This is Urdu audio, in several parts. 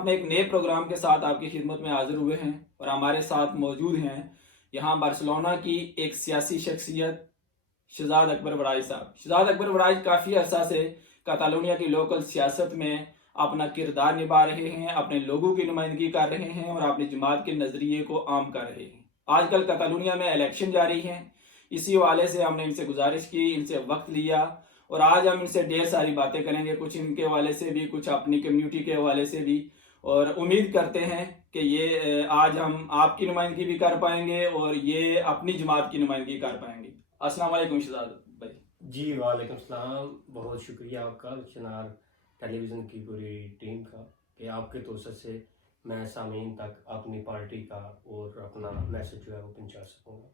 ہم ایک نئے پروگرام کے ساتھ آپ کی خدمت میں حاضر ہوئے ہیں اور ہمارے ساتھ موجود ہیں یہاں بارسلونا کی ایک سیاسی شخصیت شہزاد اکبر وڑائی صاحب۔ شہزاد اکبر وڑائی کافی عرصہ سے کاتالونیہ کی لوکل سیاست میں اپنا کردار نبھا رہے ہیں، اپنے لوگوں کی نمائندگی کر رہے ہیں اور اپنی جماعت کے نظریے کو عام کر رہے ہیں۔ آج کل کاتالونیہ میں الیکشن جاری ہیں، اسی حوالے سے ہم نے ان سے گزارش کی، ان سے وقت لیا اور آج ہم ان سے ڈھیر ساری باتیں کریں گے، کچھ ان کے حوالے سے بھی، کچھ اپنی کمیونٹی کے حوالے سے بھی، اور امید کرتے ہیں کہ یہ آج ہم آپ کی نمائندگی بھی کر پائیں گے اور یہ اپنی جماعت کی نمائندگی کر پائیں گے۔ السلام علیکم شہزاد بھائی۔ جی وعلیکم السلام، بہت شکریہ آپ کا چنار ٹیلی ویژن کی پوری ٹیم کا کہ آپ کے توسط سے میں سامعین تک اپنی پارٹی کا اور اپنا میسج جو ہے وہ پہنچا سکوں گا۔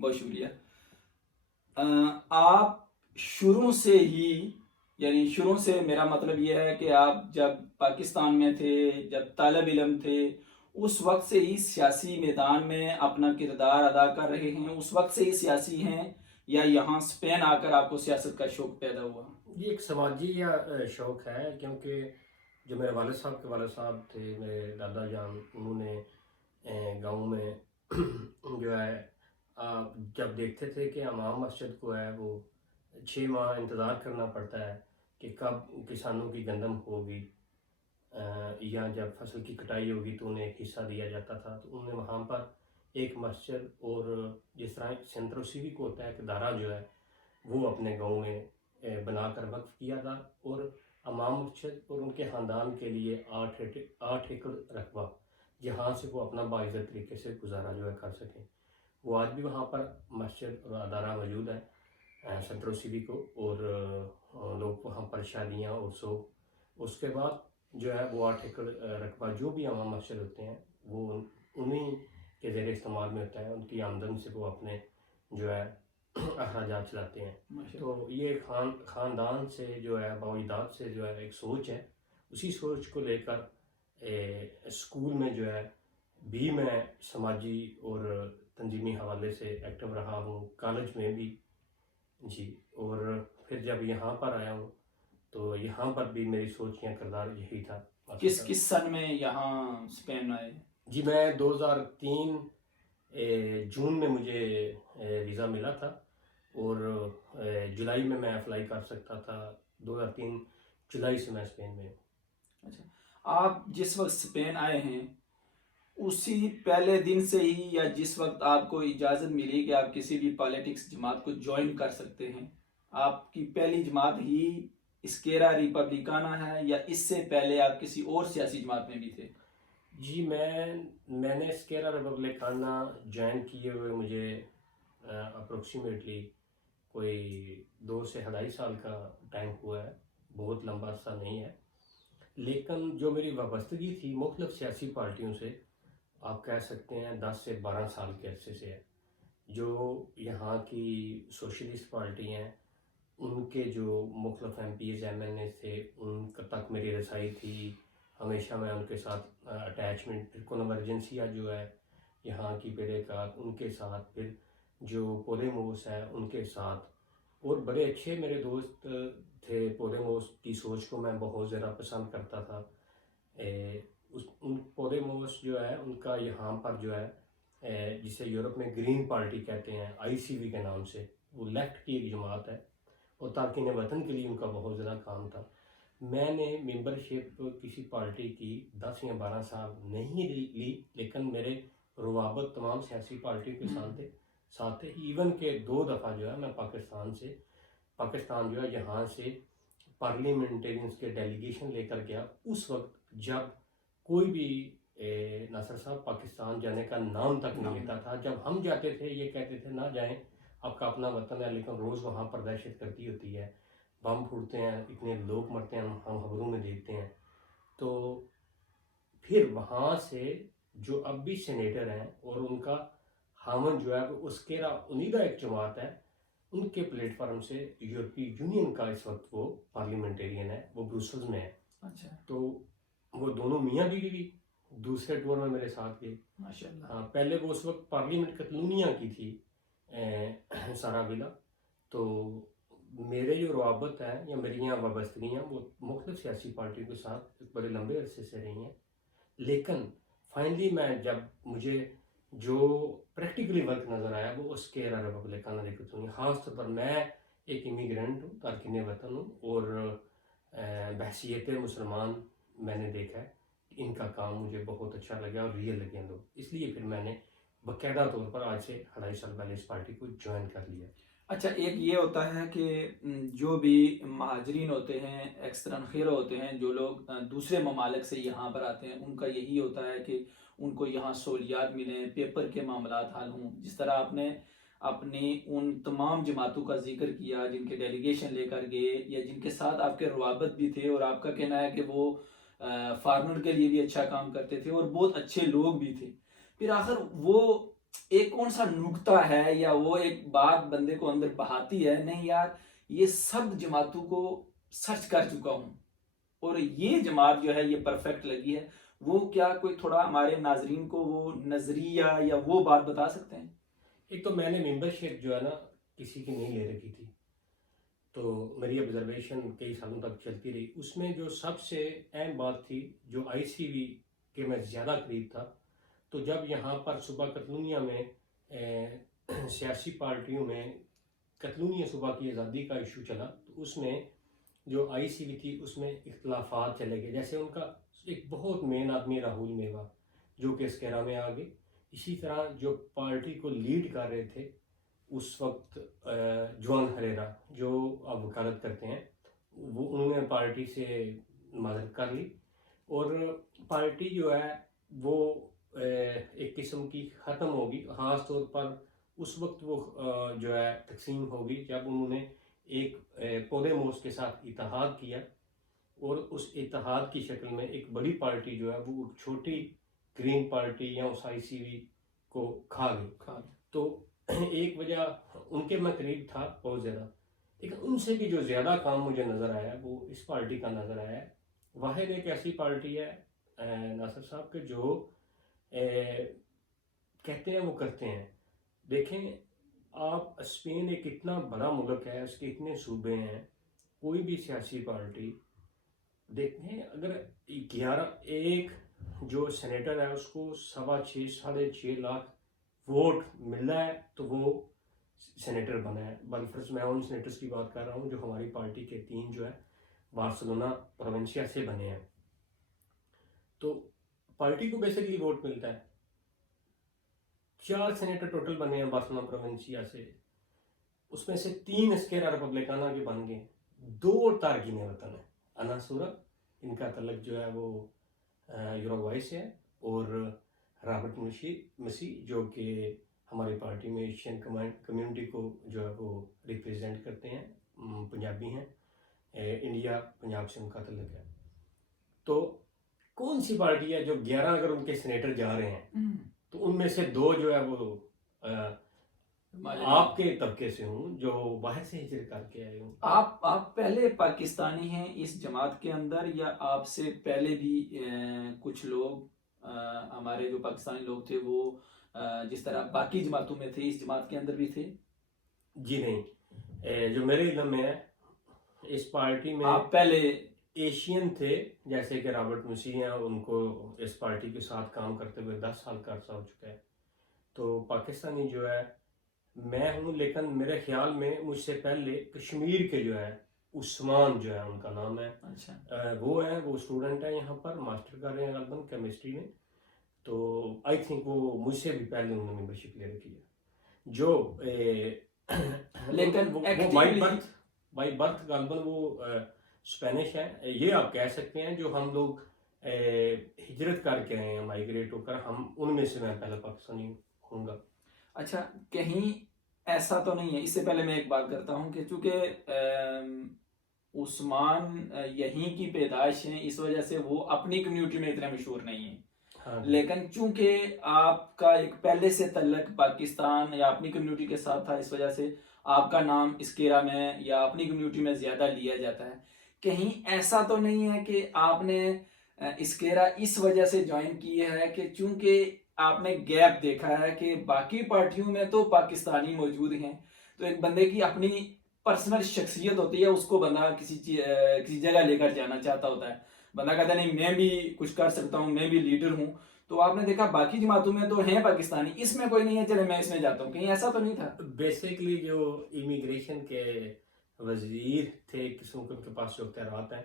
بہت شکریہ۔ آپ شروع سے ہی، یعنی شروع سے میرا مطلب یہ ہے کہ آپ جب پاکستان میں تھے، جب طالب علم تھے، اس وقت سے ہی سیاسی میدان میں اپنا کردار ادا کر رہے ہیں، اس وقت سے ہی سیاسی ہیں یا یہاں اسپین آ کر آپ کو سیاست کا شوق پیدا ہوا؟ یہ ایک سماجی شوق ہے، کیونکہ جو میرے والد صاحب کے والد صاحب تھے، میرے دادا جان، انہوں نے گاؤں میں جو ہے جب دیکھتے تھے کہ امام مسجد کو ہے وہ 6 ماہ انتظار کرنا پڑتا ہے کہ کب کسانوں کی گندم ہوگی یا جب فصل کی کٹائی ہوگی تو انہیں ایک حصہ دیا جاتا تھا، تو انہوں نے وہاں پر ایک مسجد اور جس طرح سینٹرو سیوک ہوتا ہے کہ دارا جو ہے وہ اپنے گاؤں میں بنا کر وقف کیا تھا، اور امام مسجد اور ان کے خاندان کے لیے 8 ایکڑ رقبہ جہاں سے وہ اپنا باعزت طریقے سے گزارا جو ہے کر سکیں۔ وہ آج بھی وہاں پر مسجد اور ادارہ موجود ہے سینٹرو سیوک کو، اور لوگ وہاں پر شادیاں اور سوگ، اس کے بعد جو ہے وہ 8 ایکڑ رقبہ جو بھی امام مسجد ہوتے ہیں وہ انہیں کے زیر استعمال میں ہوتا ہے، ان کی آمدن سے وہ اپنے جو ہے اخراجات چلاتے ہیں۔ تو یہ خاندان سے جو ہے باوجداد سے جو ہے ایک سوچ ہے، اسی سوچ کو لے کر اسکول میں جو ہے بھی میں سماجی اور تنظیمی حوالے سے ایکٹیو رہا ہوں، کالج میں بھی جی، اور پھر جب یہاں پر آیا ہوں تو یہاں پر بھی میری سوچ یا کردار یہی تھا۔ کس سن میں یہاں اسپین آئے؟ جی میں 2003 جون میں مجھے ویزا ملا تھا، اور جولائی میں اپلائی کر سکتا تھا۔ 2003 جولائی سے میں اسپین میں ہوں۔ اچھا، آپ جس وقت اسپین آئے ہیں اسی پہلے دن سے ہی یا جس وقت آپ کو اجازت ملی کہ آپ کسی بھی پالیٹکس جماعت کو جوائن کر سکتے ہیں، آپ کی پہلی جماعت ہی اسکیرا ریپبلیکانا ہے یا اس سے پہلے آپ کسی اور سیاسی جماعت میں بھی تھے؟ جی میں نے اسکیرا ریپبلیکانا جوائن کیے ہوئے مجھے اپروکسیمیٹلی کوئی 2 سے 2.5 سال کا ٹائم ہوا ہے، بہت لمبا عرصہ نہیں ہے، لیکن جو میری وابستگی تھی مختلف سیاسی پارٹیوں سے، آپ کہہ سکتے ہیں 10 سے 12 سال کے عرصے سے ہے۔ جو یہاں کی سوشلسٹ پارٹی ہیں ان کے جو مختلف ایم پیز ایم این اے تھے ان تک میری رسائی تھی، ہمیشہ میں ان کے ساتھ اٹیچمنٹ، پھر کون ایمرجنسیا جو ہے یہاں کی پیڑے کا ان کے ساتھ، پھر جو پودیموس ہے ان کے ساتھ، اور بڑے اچھے میرے دوست تھے۔ پودیموس کی سوچ کو میں بہت زیادہ پسند کرتا تھا۔ ان پودیموس جو ہے ان کا یہاں پر جو ہے جسے یورپ میں گرین پارٹی کہتے ہیں، آئی سی وی کے نام سے، وہ لیفٹ کی ایک جماعت ہے، اور تارکین وطن کے لیے ان کا بہت زیادہ کام تھا۔ میں نے ممبرشپ کسی پارٹی کی 10 یا 12 سال نہیں لی، لیکن میرے روابط تمام سیاسی پارٹیوں کے ساتھ تھے، ایون کہ 2 دفعہ جو ہے میں پاکستان جو ہے یہاں سے پارلیمنٹرینز کے ڈیلیگیشن لے کر گیا، اس وقت جب کوئی بھی ناصر صاحب پاکستان جانے کا نام تک نہیں لیتا تھا۔ جب ہم جاتے تھے یہ کہتے تھے نہ جائیں، آپ کا اپنا وطن ہے، لیکن روز وہاں پر دہشت گردی ہوتی ہے، بم پھوٹتے ہیں، اتنے لوگ مرتے ہیں، ہم خبروں میں دیکھتے ہیں۔ تو پھر وہاں سے جو اب بھی سینیٹر ہیں اور ان کا خامن جو ہے وہ اسکیرا انیدا ایک جماعت ہے، ان کے پلیٹ فارم سے یورپی یونین کا اس وقت وہ پارلیمنٹیرین ہے، وہ بروسلز میں ہے۔ اچھا، تو وہ دونوں میاں بیوی بھی دوسرے ٹور میں میرے ساتھ گئے۔ ماشاءاللہ۔ پہلے وہ اس وقت پارلیمنٹ کتلونیا کی تھی سارا ولا۔ تو میرے جو روابط ہیں یا میری یہاں وابستگیاں وہ مختلف سیاسی پارٹیوں کے ساتھ بڑے لمبے عرصے سے رہی ہیں۔ لیکن فائنلی میں جب مجھے جو پریکٹیکلی ورک نظر آیا وہ اسکیرا ریپبلکانا دے کتونی، خاص طور پر میں ایک امیگرینٹ ہوں، تارکین وطن ہوں، اور بحثیت مسلمان میں نے دیکھا ہے کہ ان کا کام مجھے بہت اچھا لگا اور ریئل لگے لوگ، اس لیے پھر میں نے باقاعدہ طور پر آج سے 2.5 سال پہلے اس پارٹی کو جوائن کر لیا۔ اچھا، ایک یہ ہوتا ہے کہ جو بھی مہاجرین ہوتے ہیں، ایکسترنخیر ہوتے ہیں، جو لوگ دوسرے ممالک سے یہاں پر آتے ہیں، ان کا یہی ہوتا ہے کہ ان کو یہاں سہولیات ملیں، پیپر کے معاملات حل ہوں۔ جس طرح آپ نے اپنی ان تمام جماعتوں کا ذکر کیا جن کے ڈیلیگیشن لے کر گئے یا جن کے ساتھ آپ کے روابط بھی تھے، اور آپ کا کہنا ہے کہ وہ فارمر کے لیے بھی اچھا کام کرتے تھے اور بہت اچھے لوگ بھی تھے، پھر آخر وہ ایک کون سا نکتہ ہے یا وہ ایک بات بندے کو اندر بہاتی ہے، نہیں یار یہ سب جماعتوں کو سرچ کر چکا ہوں اور یہ جماعت جو ہے یہ پرفیکٹ لگی ہے، وہ کیا کوئی تھوڑا ہمارے ناظرین کو وہ نظریہ یا وہ بات بتا سکتے ہیں؟ ایک تو میں نے ممبرشپ جو ہے نا کسی کی نہیں لے رکھی تھی، تو میری آبزرویشن کئی سالوں تک چلتی رہی، اس میں جو سب سے اہم بات تھی جو آئی سی وی کے میں زیادہ قریب تھا، تو جب یہاں پر صوبہ کتلونیہ میں سیاسی پارٹیوں میں کتلونیہ صوبہ کی آزادی کا ایشو چلا، تو اس میں جو آئی سی وی تھی اس میں اختلافات چلے گئے، جیسے ان کا ایک بہت مین آدمی راہول میوا جو کہ اسکیرا میں آ گئے، اسی طرح جو پارٹی کو لیڈ کر رہے تھے اس وقت جوان ہریرا جو اب وکالت کرتے ہیں، وہ انہوں نے پارٹی سے معذرت کر لی، اور پارٹی جو ہے وہ ایک قسم کی ختم ہوگی، خاص طور پر اس وقت وہ جو ہے تقسیم ہوگی جب انہوں نے ایک پودیموس کے ساتھ اتحاد کیا، اور اس اتحاد کی شکل میں ایک بڑی پارٹی جو ہے وہ ایک چھوٹی گرین پارٹی یا اس آئی سی وی کو کھا گئی۔ تو ایک وجہ ان کے میں قریب تھا بہت زیادہ، لیکن ان سے بھی جو زیادہ کام مجھے نظر آیا وہ اس پارٹی کا نظر آیا ہے۔ واحد ایک ایسی پارٹی ہے ناصر صاحب کے جو کہتے ہیں وہ کرتے ہیں۔ دیکھیں آپ، اسپین ایک اتنا بڑا ملک ہے، اس کے اتنے صوبے ہیں، کوئی بھی سیاسی پارٹی دیکھیں اگر 11 جو سینیٹر ہے اس کو 6.5 لاکھ ووٹ ملا ہے تو وہ سینیٹر بنا ہے، بالفرض میں ان سینیٹرز کی بات کر رہا ہوں جو ہماری پارٹی کے 3 جو ہے بارسلونا پروونسیا سے بنے ہیں، تو پارٹی کو بیسکلی ووٹ ملتا ہے، 4 سینیٹر ٹوٹل بنے ہیں بارسلونا پروونسیا سے، اس میں سے 3 اسکیرا ریپبلکانا کے بن گئے، 2 تارکین وطن ہیں، انا سورا ان کا تعلق جو ہے وہ یوروگوائی سے ہے، اور رابرٹ مسیح جو کہ ہماری پارٹی میں ایشین کمیونٹی کو جو ہے وہ ریپریزنٹ کرتے ہیں، پنجابی ہیں، انڈیا پنجاب سے ان کا تعلق ہے۔ تو کون سی پارٹی ہے جو 11 اگر ان کے سینیٹر جا رہے ہیں تو ان میں سے 2 جو ہے وہ آپ کے طبقے سے ہوں جو باہر سے ہجرت کر کے آئے ہوں؟ آپ پہلے پاکستانی ہیں اس جماعت کے اندر، یا آپ سے پہلے بھی کچھ لوگ ہمارے جو پاکستانی لوگ تھے وہ جس طرح باقی جماعتوں میں تھے اس جماعت کے اندر بھی تھے؟ جی نہیں، جو میرے علم میں ہے اس پارٹی میں آپ پہلے ایشین تھے، جیسے کہ رابرٹ مسیح ہیں، ان کو اس پارٹی کے ساتھ کام کرتے ہوئے 10 سال کا عرصہ ہو چکا ہے، تو پاکستانی جو ہے میں ہوں، لیکن میرے خیال میں مجھ سے پہلے کشمیر کے جو ہے عثمان جو ہے ان کا نام ہے، اچھا وہ ہیں، وہ اسٹوڈنٹ ہیں یہاں پر، ماسٹر کر رہے ہیں غالباً کیمسٹری میں، تو آئی تھنک وہ مجھ سے بھی پہلے انہوں نے ممبرشپ لے رکھی ہے، جو لیکن بائی برتھ غالباً وہ اسپینش ہے، یہ آپ کہہ سکتے ہیں، جو ہم لوگ ہجرت کر کے آئے ہیں، مائگریٹ ہو کر، ہم ان میں سے میں پہلا پاکستانی ہوں گا۔ اچھا، کہیں ایسا تو نہیں ہے، اس سے پہلے میں ایک بات کرتا ہوں کہ چونکہ عثمان یہیں کی پیدائش ہیں، اس وجہ سے وہ اپنی کمیونٹی میں اتنے مشہور نہیں ہیں، لیکن چونکہ آپ کا ایک پہلے سے تعلق پاکستان یا اپنی کمیونٹی کے ساتھ تھا، اس وجہ سے آپ کا نام اسکیرا میں یا اپنی کمیونٹی میں زیادہ لیا جاتا ہے، کہیں ایسا تو نہیں ہے کہ آپ نے اسکیرا اس وجہ سے جوائن کی ہے کہ چونکہ آپ نے گیپ دیکھا ہے کہ باقی پارٹیوں میں تو پاکستانی موجود ہیں، تو ایک بندے کی اپنی پرسنل شخصیت ہوتی ہے، اس کو بندہ کسی جگہ لے کر جانا چاہتا ہوتا ہے، بندہ کہتا ہے نہیں میں بھی کچھ کر سکتا ہوں, میں بھی لیڈر ہوں. تو آپ نے دیکھا باقی جماعتوں میں تو ہیں پاکستانی, اس میں کوئی نہیں ہے چلے میں اس میں جاتا ہوں, کہیں ایسا تو نہیں تھا؟ بیسکلی جو امیگریشن کے وزیر تھے قسم کے ان کے پاس جو اختیارات ہیں,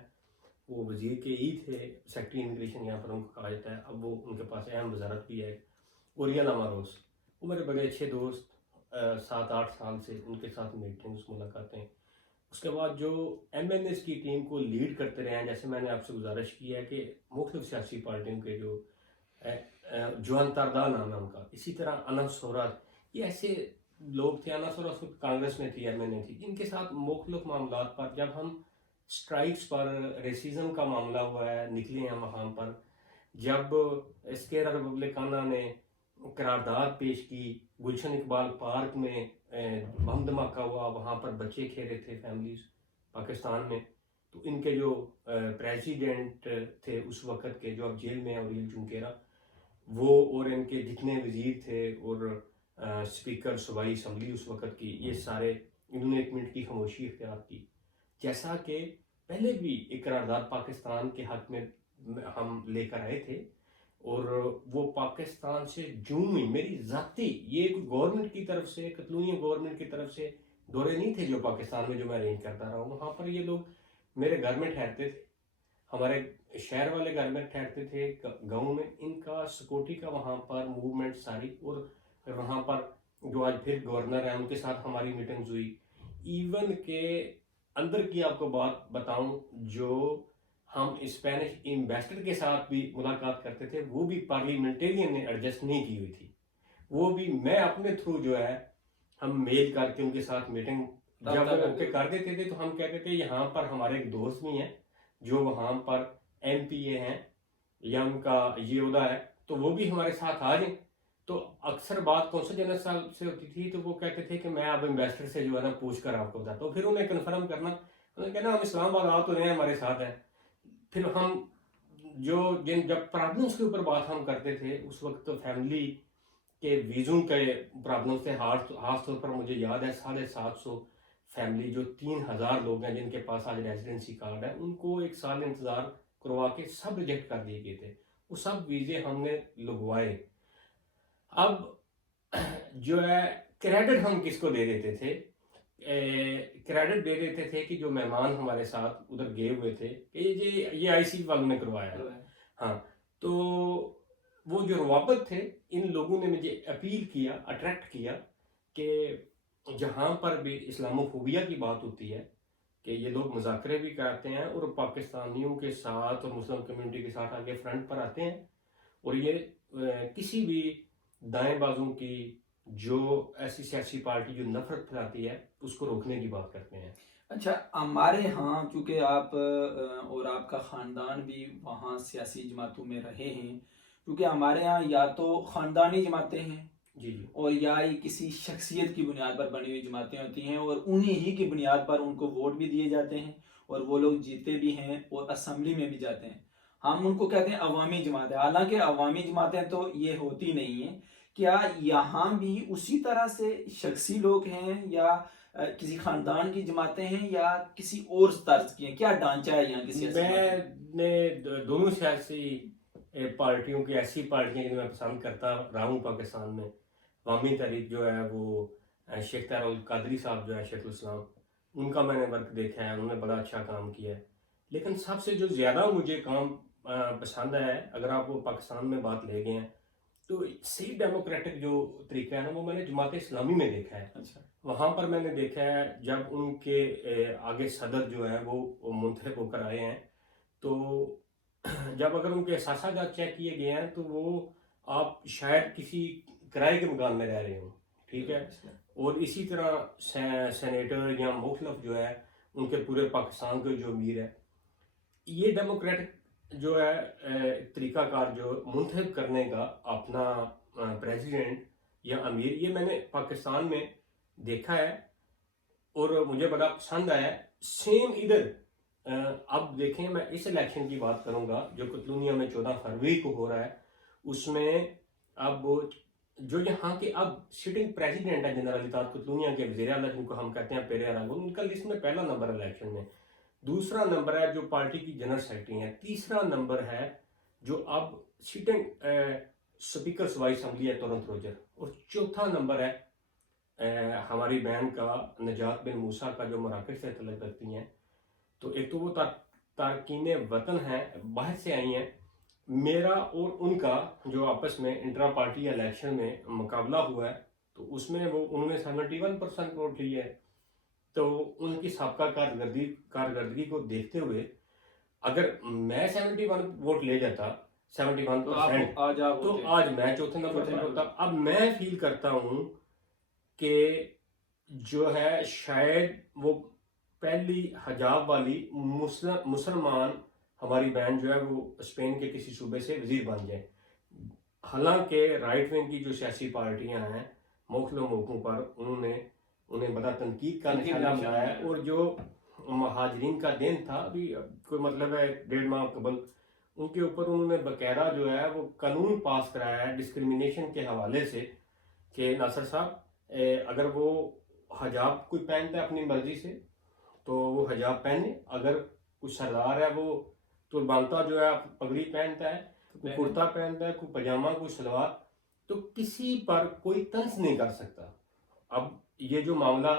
وہ وزیر کے ہی تھے, سیکٹری امیگریشن یہاں پر ان کو کہا جاتا ہے. اب وہ ان کے پاس اہم وزارت بھی ہے. اور یہ علامہ روز, وہ میرے بڑے اچھے دوست, 7-8 سال سے ان کے ساتھ میٹنگس ملاقاتیں. اس کے بعد جو ایم این ایس کی ٹیم کو لیڈ کرتے رہے ہیں, جیسے میں نے آپ سے گزارش کی ہے کہ مختلف سیاسی پارٹیوں کے جو جوان تردہ نام ہے ان کا, اسی طرح انس سورات, یہ ایسے لوگ تھے. انس سورات کانگریس میں تھی, ایم این اے تھی, جن کے ساتھ مختلف معاملات پر جب ہم اسٹرائکس پر, ریسیزم کا معاملہ ہوا ہے, نکلے ہیں وہاں پر. جب اسکیرا ریپبلکانہ نے قرارداد پیش کی, گلشن اقبال پارک میں بم دھماکہ ہوا, وہاں پر بچے کھیل رہے تھے فیملیز پاکستان میں, تو ان کے جو پریزیڈنٹ تھے اس وقت کے, جو اب جیل میں ہیں, اوریل جنکیرا, وہ اور ان کے جتنے وزیر تھے اور اسپیکر صوبائی اسمبلی اس وقت کی, یہ سارے انہوں نے 1 منٹ کی خاموشی اختیار کی. جیسا کہ پہلے بھی ایک قرارداد پاکستان کے حق میں ہم لے کر آئے تھے, اور وہ پاکستان سے جوں میں میری ذاتی, یہ گورنمنٹ کی طرف سے, کتلونیا گورنمنٹ کی طرف سے دورے نہیں تھے جو پاکستان میں جو میں ارینج کرتا رہا ہوں. وہاں پر یہ لوگ میرے گھر میں ٹھہرتے تھے, ہمارے شہر والے گھر میں ٹھہرتے تھے, گاؤں میں. ان کا سکورٹی کا وہاں پر موومنٹ ساری, اور وہاں پر جو آج پھر گورنر ہیں ان کے ساتھ ہماری میٹنگز ہوئی. ایون کہ اندر کی آپ کو بات بتاؤں, جو ہم اسپینش ایمبیسڈر کے ساتھ بھی ملاقات کرتے تھے, وہ بھی پارلیمنٹیرین نے ایڈجسٹ نہیں کی ہوئی تھی. وہ بھی میں اپنے تھرو جو ہے ہم میل کر کے ان کے ساتھ میٹنگ جب وہ اوکے کر دیتے تھے, تو ہم کہتے تھے یہاں پر ہمارے ایک دوست بھی ہیں جو وہاں پر ایم پی اے ہیں یا ان کا یہ عہدہ ہے, تو وہ بھی ہمارے ساتھ آ جائیں. تو اکثر بات قونصل جنرل صاحب سے ہوتی تھی, تو وہ کہتے تھے کہ میں اب ایمبیسڈر سے جو ہے نا پوچھ کر آپ کو بتاتا ہوں. پھر انہیں کنفرم کرنا, انہوں نے کہنا ہم اسلام آباد آ تو رہے ہیں, ہمارے ساتھ ہیں. پھر ہم جب پرابلمس کے اوپر بات ہم کرتے تھے, اس وقت تو فیملی کے ویزوں کے پرابلمس تھے. خاص طور پر مجھے یاد ہے 750 فیملی جو 3000 لوگ ہیں جن کے پاس آج ریزیڈنسی کارڈ ہے, ان کو 1 سال انتظار کروا کے سب ریجیکٹ کر دیے گئے تھے. وہ سب ویزے ہم نے لگوائے. اب جو ہے کریڈٹ ہم کس کو دے دیتے تھے, کریڈٹ دے دیتے تھے کہ جو مہمان ہمارے ساتھ ادھر گئے ہوئے تھے کہ یہ آئی سی والوں نے کروایا. ہاں, تو وہ جو روابط تھے, ان لوگوں نے مجھے اپیل کیا, اٹریکٹ کیا کہ جہاں پر بھی اسلاموفوبیا کی بات ہوتی ہے کہ یہ لوگ مذاکرے بھی کرتے ہیں اور پاکستانیوں کے ساتھ اور مسلم کمیونٹی کے ساتھ آگے فرنٹ پر آتے ہیں, اور یہ کسی بھی دائیں بازوں کی جو ایسی سیاسی پارٹی جو نفرت پھیلاتی ہے اس کو روکنے کی بات کرتے ہیں. اچھا, ہمارے ہاں چونکہ آپ اور آپ کا خاندان بھی وہاں سیاسی جماعتوں میں رہے ہیں, کیونکہ ہمارے ہاں یا تو خاندانی جماعتیں ہیں جی جی, اور یا ہی کسی شخصیت کی بنیاد پر بنی ہوئی جماعتیں ہوتی ہیں, اور انہی ہی کی بنیاد پر ان کو ووٹ بھی دیے جاتے ہیں اور وہ لوگ جیتے بھی ہیں اور اسمبلی میں بھی جاتے ہیں. ہم ان کو کہتے ہیں عوامی جماعتیں, حالانکہ عوامی جماعتیں تو یہ ہوتی نہیں ہیں. کیا یہاں بھی اسی طرح سے شخصی لوگ ہیں یا کسی خاندان کی جماعتیں ہیں یا کسی اور طرز کی ہیں, کیا ڈھانچہ ہے یہاں کی سیاسی؟ میں نے دونوں سیاسی پارٹیوں کی ایسی پارٹیاں جنہیں میں پسند کرتا رہا ہوں پاکستان میں. عوامی تحریک جو ہے وہ شیخ طاہر القادری صاحب جو ہے شیخ الاسلام, ان کا میں نے ورک دیکھا ہے, انہوں نے بڑا اچھا کام کیا ہے. لیکن سب سے جو زیادہ مجھے کام پسند ہے, اگر آپ وہ پاکستان میں بات لے گئے ہیں, تو صحیح ڈیموکریٹک جو طریقہ ہے نا, وہ میں نے جماعت اسلامی میں دیکھا ہے. اچھا, وہاں پر میں نے دیکھا ہے جب ان کے آگے صدر جو ہے وہ منتخب ہو کر آئے ہیں, تو جب اگر ان کے احساسات چیک کیے گئے ہیں تو وہ آپ شاید کسی کرائے کے مکان میں رہ رہے ہوں, ٹھیک ہے. اور اسی طرح سینیٹر یا مختلف جو ہے ان کے پورے پاکستان کے جو امیر ہے, یہ ڈیموکریٹک جو ہے طریقہ کار جو منتخب کرنے کا اپنا پریزیڈنٹ یا امیر, یہ میں نے پاکستان میں دیکھا ہے اور مجھے بڑا پسند آیا. سیم ادھر اب دیکھیں, میں اس الیکشن کی بات کروں گا جو کتلونیا میں 14 فروری کو ہو رہا ہے. اس میں اب جو یہاں کے اب سٹنگ پریزیڈنٹ ہے جنرل اطاعت کتلونیا کے وزیر اعلیٰ, جن کو ہم کہتے ہیں پیرے اراگون, ان کا لسٹ میں پہلا نمبر الیکشن میں. دوسرا نمبر ہے جو پارٹی کی جنرل سیکرٹری ہیں، تیسرا نمبر ہے جو اب سٹنگ اسپیکر صوبائی اسمبلی ہے تورنت روجر، اور چوتھا نمبر ہے ہماری بہن کا نجات بن موسیٰ کا جو مراکش سے تعلق رکھتی ہیں. تو ایک تو وہ تارکین وطن ہیں، باہر سے آئی ہیں. میرا اور ان کا جو آپس میں انٹرا پارٹی الیکشن میں مقابلہ ہوا ہے تو اس میں انہوں نے 71% ووٹ لی ہے. تو ان کی سابقہ کارکردگی کو دیکھتے ہوئے اگر میں 71 ووٹ لے جاتا 71%، تو آج میں چوتھے نمبر پر ہوتا. اب میں فیل کرتا ہوں کہ جو ہے شاید وہ پہلی حجاب والی مسلمان ہماری بہن جو ہے وہ اسپین کے کسی صوبے سے وزیر بن جائے. حالانکہ رائٹ ونگ کی جو سیاسی پارٹیاں ہیں مختلف موقعوں پر انہیں بڑا تنقید کا نشانہ بنایا ہے. اور جو مہاجرین کا دن تھا ابھی کوئی مطلب ہے 1.5 ماہ قبل، ان کے اوپر انہوں نے باقاعدہ جو ہے وہ قانون پاس کرایا ہے ڈسکریمنیشن کے حوالے سے کہ ناصر صاحب اگر وہ حجاب کوئی پہنتا ہے اپنی مرضی سے تو وہ حجاب پہنے، اگر کوئی سردار ہے وہ تربانتا جو ہے پگڑی پہنتا ہے، کوئی کرتا پہنتا ہے، کوئی پاجامہ، کوئی سلوار، تو کسی پر کوئی طنز نہیں کر سکتا. اب یہ جو معاملہ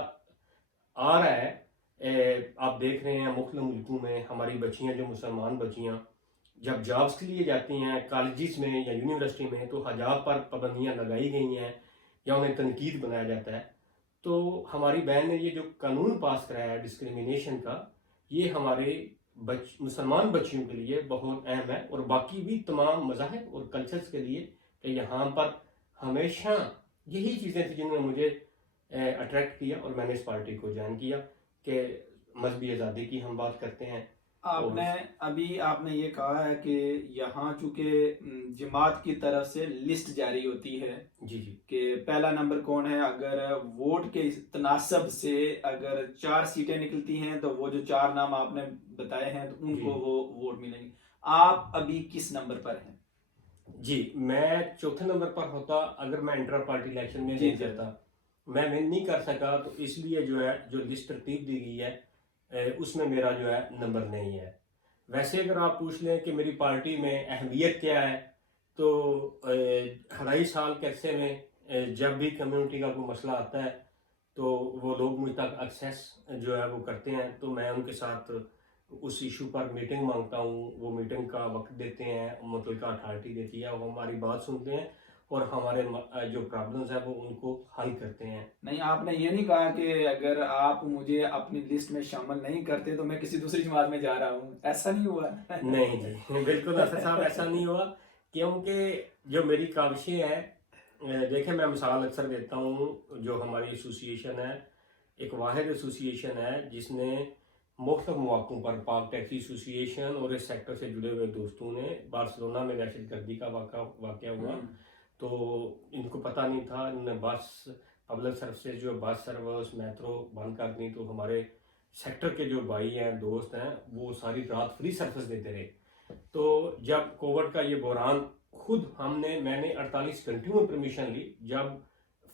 آ رہا ہے آپ دیکھ رہے ہیں مختلف ملکوں میں ہماری بچیاں جو مسلمان بچیاں جب جابس کے لیے جاتی ہیں کالجز میں یا یونیورسٹی میں تو حجاب پر پابندیاں لگائی گئی ہیں یا انہیں تنقید بنایا جاتا ہے. تو ہماری بہن نے یہ جو قانون پاس کرایا ہے ڈسکریمنیشن کا، یہ ہمارے مسلمان بچیوں کے لیے بہت اہم ہے، اور باقی بھی تمام مذاہب اور کلچرز کے لیے کہ یہاں پر ہمیشہ یہی چیزیں تھیں جنہوں نے مجھے اٹریکٹ کیا اور میں نے اس پارٹی کو جوائن کیا کہ مذہبی آزادی کی ہم بات کرتے ہیں. آپ نے یہ کہا ہے کہ یہاں چونکہ جماعت کی طرف سے لسٹ جاری ہوتی ہے جی کہ پہلا نمبر کون ہے، اگر ووٹ کے تناسب سے اگر 4 سیٹیں نکلتی ہیں تو وہ جو 4 نام آپ نے بتائے ہیں تو ان کو وہ ووٹ ملیں گے. آپ ابھی کس نمبر پر ہیں؟ جی میں چوتھے نمبر پر ہوتا اگر میں انٹر پارٹی الیکشن میں نہیں کرتا. میں ون نہیں کر سکا تو اس لیے جو ہے جو لسٹ ترتیب دی گئی ہے اس میں میرا جو ہے نمبر نہیں ہے. ویسے اگر آپ پوچھ لیں کہ میری پارٹی میں اہمیت کیا ہے تو 2.5 سال کے عرصے میں جب بھی کمیونٹی کا کوئی مسئلہ آتا ہے تو وہ لوگ مجھ تک ایکسیس جو ہے وہ کرتے ہیں، تو میں ان کے ساتھ اس ایشو پر میٹنگ مانگتا ہوں، وہ میٹنگ کا وقت دیتے ہیں، متعلقہ اتھارٹی دیتی ہے، وہ ہماری بات سنتے ہیں اور ہمارے جو پرابلمز ہیں وہ ان کو حل کرتے ہیں. نہیں، آپ نے یہ نہیں کہا کہ اگر آپ مجھے اپنی لسٹ میں شامل نہیں کرتے تو میں کسی دوسری جماعت میں جا رہا ہوں، ایسا نہیں ہوا؟ نہیں جی بالکل ناصر صاحب ایسا نہیں ہوا، کیونکہ جو میری کاوشیں ہیں دیکھیں میں مثال اکثر دیتا ہوں، جو ہماری ایسوسیشن ہے ایک واحد ایسوسیشن ہے جس نے مختلف مواقعوں پر پاک ٹیکسی ایسوسیشن اور اس سیکٹر سے جڑے ہوئے دوستوں نے بارسلونا میں دہشت گردی کا واقعہ ہوا تو ان کو پتہ نہیں تھا، انہوں نے بس پبلک سروسز جو بس سروس میٹرو بند کر دی، تو ہمارے سیکٹر کے جو بھائی ہیں دوست ہیں وہ ساری رات فری سروس دیتے رہے. تو جب کووڈ کا یہ بحران خود میں نے 48 گھنٹوں میں پرمیشن لی، جب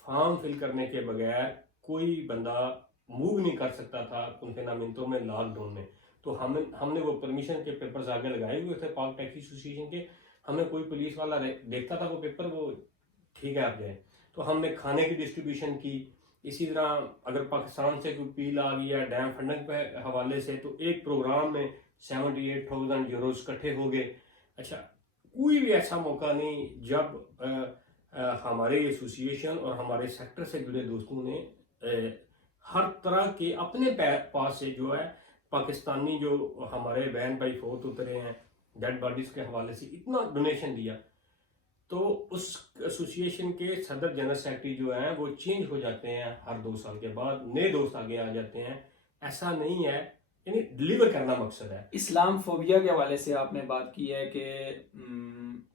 فارم فل کرنے کے بغیر کوئی بندہ موو نہیں کر سکتا تھا کنفینامنٹوں میں لاک ڈاؤن میں، تو ہم نے وہ پرمیشن کے پیپرز آگے لگائے ہوئے تھے پاک ٹیکسی ایسوسیشن کے. ہمیں کوئی پولیس والا دیکھتا تھا وہ پیپر، وہ ٹھیک ہے آپ جائیں، تو ہم نے کھانے کی ڈسٹریبیوشن کی. اسی طرح اگر پاکستان سے کوئی پیل آ گئی ہے ڈیم فنڈنگ پہ حوالے سے تو ایک پروگرام میں 78,000 یوروز کٹھے ہو گئے. اچھا کوئی بھی ایسا موقع نہیں جب ہمارے ایسوسیشن اور ہمارے سیکٹر سے جڑے دوستوں نے ہر طرح کے اپنے پاس سے جو ہے پاکستانی جو ہمارے بہن بھائی فوت اترے ہیں ڈیڈ باڈیز کے حوالے سے اتنا ڈونیشن دیا. تو اس ایسوسیشن کے صدر جنرل سیکرٹری جو ہیں وہ چینج ہو جاتے ہیں ہر 2 سال کے بعد، نئے دوست آگے آ جاتے ہیں. ایسا نہیں ہے، یعنی ڈلیور کرنا مقصد ہے. اسلام فوبیا کے حوالے سے آپ نے بات کی ہے کہ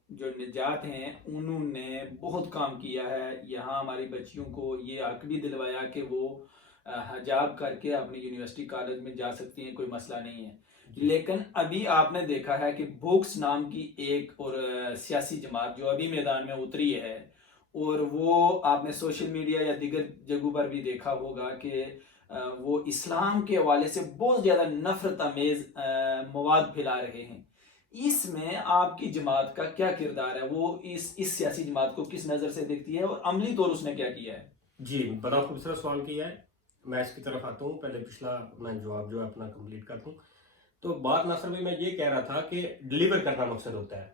جو نجات ہیں انہوں نے بہت کام کیا ہے، یہاں ہماری بچیوں کو یہ حق بھی دلوایا کہ وہ حجاب کر کے اپنی یونیورسٹی کالج میں جا سکتی ہیں، کوئی مسئلہ نہیں ہے. لیکن ابھی آپ نے دیکھا ہے کہ بوکس نام کی ایک اور سیاسی جماعت جو ابھی میدان میں اتری ہے، اور وہ آپ نے سوشل میڈیا یا دیگر جگہوں پر بھی دیکھا ہوگا کہ وہ اسلام کے حوالے سے بہت زیادہ نفرت آمیز مواد پھیلا رہے ہیں. اس میں آپ کی جماعت کا کیا کردار ہے؟ وہ اس سیاسی جماعت کو کس نظر سے دیکھتی ہے اور عملی طور اس نے کیا کیا ہے؟ جی بڑا خوبصورت سوال کیا ہے. میں اس کی طرف آتا ہوں. پہلے پچھلا میں جواب جو ہے اپنا کمپلیٹ کرتا ہوں. تو بات ناصر بھائی میں یہ کہہ رہا تھا کہ ڈلیور کرنا مقصد ہوتا ہے.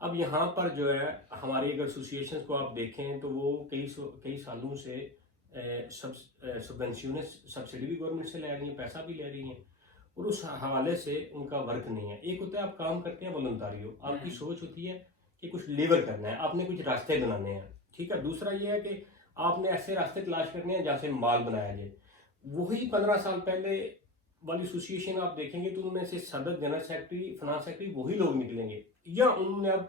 اب یہاں پر جو ہے ہماری اگر ایسوسیشنز کو آپ دیکھیں تو وہ کئی سالوں سے سبونشنیں سبسڈی بھی گورنمنٹ سے لے رہی ہیں, پیسہ بھی لے رہی ہیں, اور اس حوالے سے ان کا ورک نہیں ہے. ایک ہوتا ہے آپ کام کرتے ہیں والنٹاری ہو, آپ کی سوچ ہوتی ہے کہ کچھ ڈلیور کرنا ہے, آپ نے کچھ راستے بنانے ہیں, ٹھیک ہے. دوسرا یہ ہے کہ آپ نے ایسے راستے تلاش کرنے ہیں جہاں سے مال بنایا جائے. وہی 15 سال پہلے والی ایسوسیشن آپ دیکھیں گے تو ان میں سے صدر, جنرل سیکرٹری, فنانس سیکرٹری وہی لوگ نکلیں گے, یا انہوں نے اب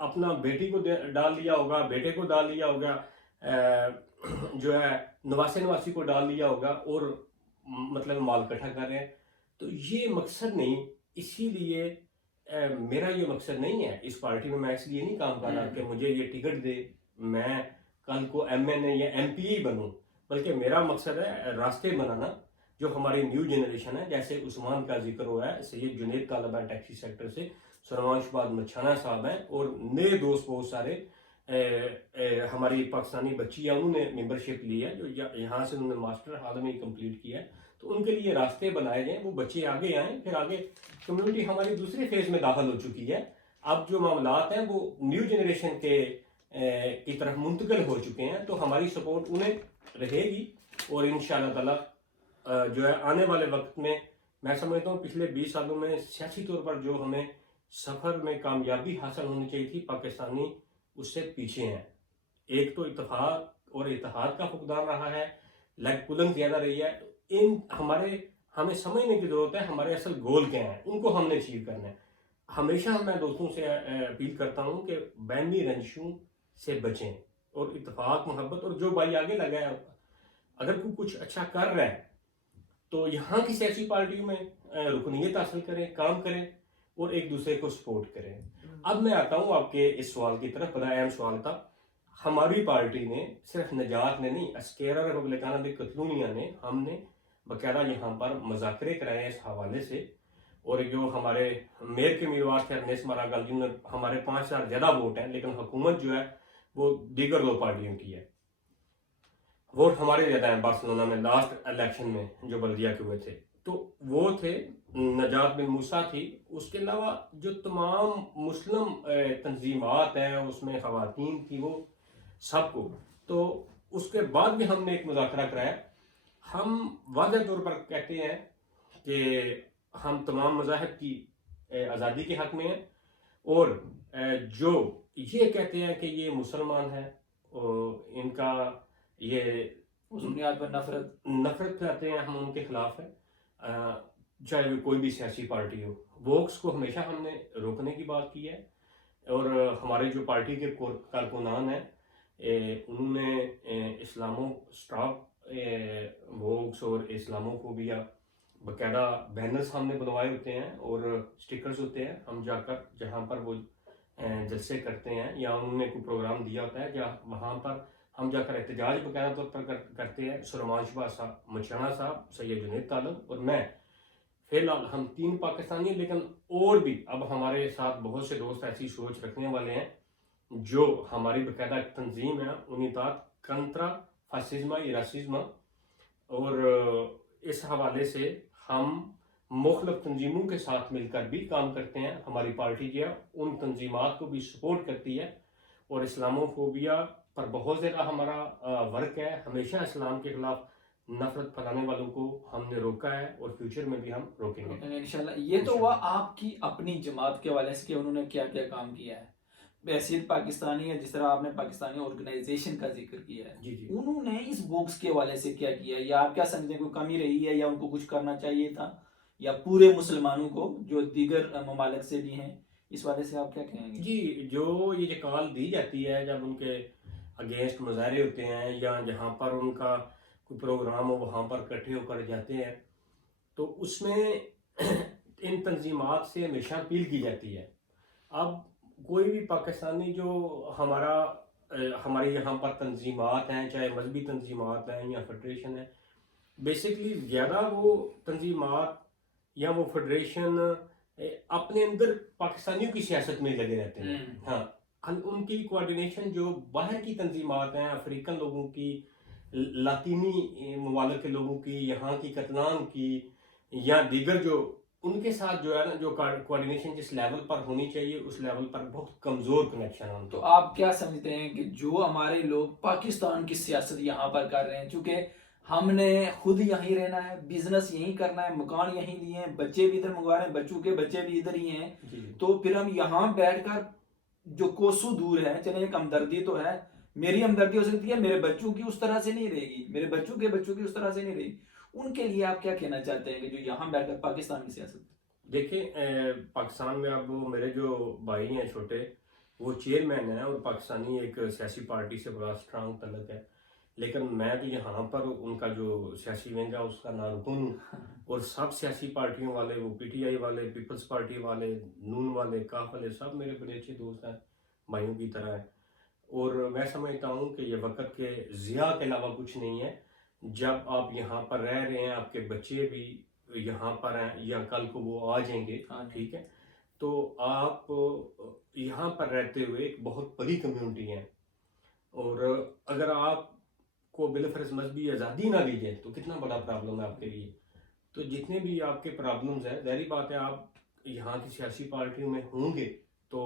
اپنا بیٹی کو ڈال لیا ہوگا, بیٹے کو ڈال لیا ہوگا, جو ہے نواسی کو ڈال لیا ہوگا, اور مطلب مال اکٹھا کر رہے ہیں. تو یہ مقصد نہیں. اسی لیے میرا یہ مقصد نہیں ہے اس پارٹی میں اس لیے نہیں کام کر رہا کہ مجھے یہ ٹکٹ دے میں کل کو MNA یا MP بنوں, بلکہ میرا مقصد ہے راستے بنانا جو ہماری نیو جنریشن ہے. جیسے عثمان کا ذکر ہوا ہے, سید جنید طالب ہے ٹیکسی سیکٹر سے, سرمان شباد مچھانہ صاحب ہیں, اور نئے دوست بہت سارے ہماری پاکستانی بچی ہیں, انہوں نے ممبرشپ لی ہے, جو یہاں سے انہوں نے ماسٹر حال میں کمپلیٹ کیا ہے. تو ان کے لیے راستے بنائے جائیں, وہ بچے آگے آئیں, پھر آگے کمیونٹی ہماری دوسرے فیز میں داخل ہو چکی ہے. اب جو معاملات ہیں وہ نیو جنریشن کی طرف منتقل ہو چکے ہیں, تو ہماری سپورٹ انہیں رہے گی. اور انشاءاللہ تعالی جو ہے آنے والے وقت میں سمجھتا ہوں پچھلے 20 سالوں میں سیاسی طور پر جو ہمیں سفر میں کامیابی حاصل ہونی چاہیے تھی, پاکستانی اس سے پیچھے ہیں. ایک تو اتفاق اور اتحاد کا فقدان رہا ہے, لیگ پولنگ زیادہ رہی ہے. ہمیں سمجھنے کی ضرورت ہے ہمارے اصل گول کیا ہیں, ان کو ہم نے اچیو کرنا ہے. ہمیشہ میں دوستوں سے اپیل کرتا ہوں کہ بیمی رنجشوں سے بچیں, اور اتفاق, محبت, اور جو بھائی آگے لگا ہے اگر کوئی کچھ اچھا کر رہا ہے تو یہاں کی سیاسی پارٹیوں میں رکنیت حاصل کریں, کام کریں, اور ایک دوسرے کو سپورٹ کریں. اب میں آتا ہوں آپ کے اس سوال کی طرف. بڑا اہم سوال تھا. ہماری پارٹی نے صرف نجات نے نہیں, اسکیرا ریپبلکانہ دی کتلونیا نے, ہم نے باقاعدہ یہاں پر مذاکرے کرائے ہیں اس حوالے سے. اور جو ہمارے میئر کے امیدوار تھے ارنیس ماراگل, جن میں ہمارے 5000 زیادہ ووٹ ہیں, لیکن حکومت جو ہے وہ دیگر دو پارٹیوں کی ہے. ووٹ ہمارے زیادہ ہیں بارسلونا میں لاسٹ الیکشن میں جو بلدیہ کے ہوئے تھے. تو وہ تھے نجات بن موسیٰ تھی. اس کے علاوہ جو تمام مسلم تنظیمات ہیں اس میں خواتین تھی, وہ سب کو. تو اس کے بعد بھی ہم نے ایک مذاکرہ کرایا. ہم واضح طور پر کہتے ہیں کہ ہم تمام مذاہب کی آزادی کے حق میں ہیں, اور جو یہ کہتے ہیں کہ یہ مسلمان ہیں اور ان کا یہ اس بنیاد پر نفرت کرتے ہیں, ہم ان کے خلاف ہیں, چاہے وہ کوئی بھی سیاسی پارٹی ہو. ووکس کو ہمیشہ ہم نے روکنے کی بات کی ہے, اور ہمارے جو پارٹی کے کارکنان ہیں انہوں نے اسلامو اسٹاپ ووکس اور اسلامو فوبیا باقاعدہ بینرز ہم نے بنوائے ہوتے ہیں اور سٹیکرز ہوتے ہیں. ہم جا کر جہاں پر وہ جلسے کرتے ہیں یا انہوں نے کوئی پروگرام دیا ہوتا ہے, جہاں وہاں پر ہم جا کر احتجاج باقاعدہ طور پر کرتے ہیں. سرمان شباد صاحب مچھانہ صاحب, سید جنید طالب اور میں, فی الحال ہم 3 پاکستانی ہیں, لیکن اور بھی اب ہمارے ساتھ بہت سے دوست ایسی سوچ رکھنے والے ہیں جو ہماری باقاعدہ ایک تنظیم ہے, انیتات کنترا فاسزما ایراسزما, اور اس حوالے سے ہم مختلف تنظیموں کے ساتھ مل کر بھی کام کرتے ہیں. ہماری پارٹی جو ہے ان تنظیمات کو بھی سپورٹ کرتی ہے, اور اسلامو فوبیا پر بہت زیادہ ہمارا ورک ہے. ہمیشہ اسلام کے خلاف نفرت پھیلانے والوں کو ہم نے روکا ہے, اور فیوچر میں بھی ہم روکیں گے انشاءاللہ. یہ تو ہوا آپ کی اپنی جماعت کے حوالے سے کہ انہوں نے کیا کیا کام کیا ہے. بحیثیت پاکستانی ہے, جس طرح آپ نے پاکستانی آرگنائزیشن کا ذکر کیا ہے, جی انہوں نے اس بوکس کے حوالے سے کیا کیا ہے, یا آپ کیا سمجھتے ہیں کوئی کمی رہی ہے, یا ان کو کچھ کرنا چاہیے تھا, یا پورے مسلمانوں کو جو دیگر ممالک سے بھی ہیں, اس حوالے سے آپ کیا کہیں گے؟ جی, جو یہ کال دی جاتی ہے جب ان کے اگینسٹ مظاہرے ہوتے ہیں یا جہاں پر ان کا کوئی پروگرام ہو وہاں پر اکٹھے ہو کر جاتے ہیں, تو اس میں ان تنظیمات سے ہمیشہ اپیل کی جاتی ہے. اب کوئی بھی پاکستانی جو ہمارے یہاں پر تنظیمات ہیں, چاہے مذہبی تنظیمات ہیں یا فیڈریشن ہے, بیسکلی زیادہ وہ تنظیمات یا وہ فیڈریشن اپنے اندر پاکستانیوں کی سیاست میں لگے رہتے ہیں. ہاں ان کی کوآرڈینیشن جو باہر کی تنظیمات ہیں، افریقن لوگوں کی، لاطینی ممالک کے لوگوں کی، یہاں کی کتلان کی یا دیگر جو ان کے ساتھ جو ہے نا، جو کوآرڈینیشن جس لیول پر ہونی چاہیے اس لیول پر بہت کمزور کنیکشن ہے. تو آپ کیا سمجھتے ہیں کہ جو ہمارے لوگ پاکستان کی سیاست یہاں پر کر رہے ہیں، چونکہ ہم نے خود یہیں رہنا ہے، بزنس یہیں کرنا ہے، مکان یہیں لیے ہیں، بچے بھی ادھر منگوا رہے ہیں، بچوں کے بچے بھی ادھر ہی ہیں، تو پھر ہم یہاں بیٹھ کر جو کوسوں دور ہے، چلیں ایک ہمدردی تو ہے، میری ہمدردی ہو سکتی ہے، میرے بچوں کی اس طرح سے نہیں رہے گی، میرے بچوں کے بچوں کی اس طرح سے نہیں رہے گی. ان کے لیے آپ کیا کہنا چاہتے ہیں کہ جو یہاں بیٹھ کر پاکستان کی سیاست؟ دیکھیں پاکستان میں اب میرے جو بھائی ہیں چھوٹے، وہ چیئرمین ہیں اور پاکستانی ایک سیاسی پارٹی سے بڑا اسٹرانگ تعلق ہے، لیکن میں تو یہاں پر ان کا جو سیاسی ونگ ہے اس کا نہ رکن ہوں. اور سب سیاسی پارٹیوں والے، وہ پی ٹی آئی والے، پیپلز پارٹی والے، نون والے، کاف والے، سب میرے بڑے اچھے دوست ہیں، بھائیوں کی طرح ہیں. اور میں سمجھتا ہوں کہ یہ وقت کے ضیاع کے علاوہ کچھ نہیں ہے. جب آپ یہاں پر رہ رہے ہیں، آپ کے بچے بھی یہاں پر ہیں یا کل کو وہ آ جائیں گے، ٹھیک ہے، تو آپ یہاں پر رہتے ہوئے ایک بہت بڑی کمیونٹی ہیں. اور اگر آپ کو بالفرض مذہبی آزادی نہ دی جائے تو کتنا بڑا پرابلم ہے آپ کے لیے. تو جتنے بھی آپ کے پرابلمز ہیں، ظاہری بات ہے آپ یہاں کی سیاسی پارٹیوں میں ہوں گے تو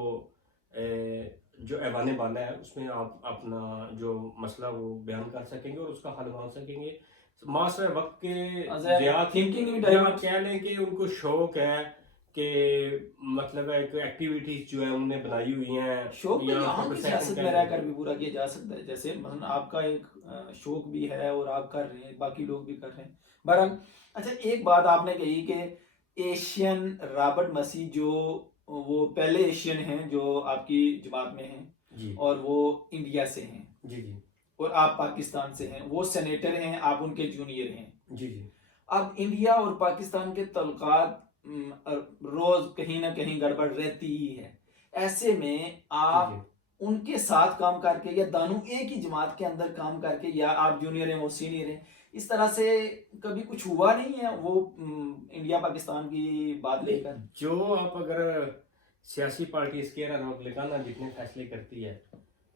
جو ایوان بالا ہے اس میں آپ اپنا جو مسئلہ وہ بیان کر سکیں گے اور اس کا حل مانگ سکیں گے. معاشرے وقت کے آپ کہہ لیں کہ ان کو شوق ہے کہ مطلب ہے کہ ایکٹیویٹیز جو ہیں انہوں نے بنائی ہوئی ہیں، شوق یہاں کی سیاست میں رہ کر بھی پورا کیا جا سکتا ہے. جیسے مثلا آپ کا ایک شوق بھی ہے اور آپ کر رہے ہیں، باقی لوگ بھی کر رہے ہیں. بہرحال اچھا، ایک بات آپ نے کہی کہ ایشین رابرٹ مسیح جو وہ پہلے ایشین ہیں جو آپ کی جماعت میں ہیں اور وہ انڈیا سے ہیں، اور آپ پاکستان سے ہیں، وہ سینیٹر ہیں، آپ ان کے جونیئر ہیں. اب انڈیا اور پاکستان کے تعلقات روز کہیں نہ کہیں گڑبڑ رہتی ہی ہے. ایسے میں آپ ان کے ساتھ کام کر کے یا دونوں ایک ہی جماعت کے اندر کام کر کے، یا آپ جونیئر ہیں وہ سینئر ہیں، اس طرح سے کبھی کچھ ہوا نہیں ہے وہ انڈیا پاکستان کی بات لے کر؟ جو آپ اگر سیاسی پارٹی اسکیرا ریپبلکانا جتنے فیصلے کرتی ہے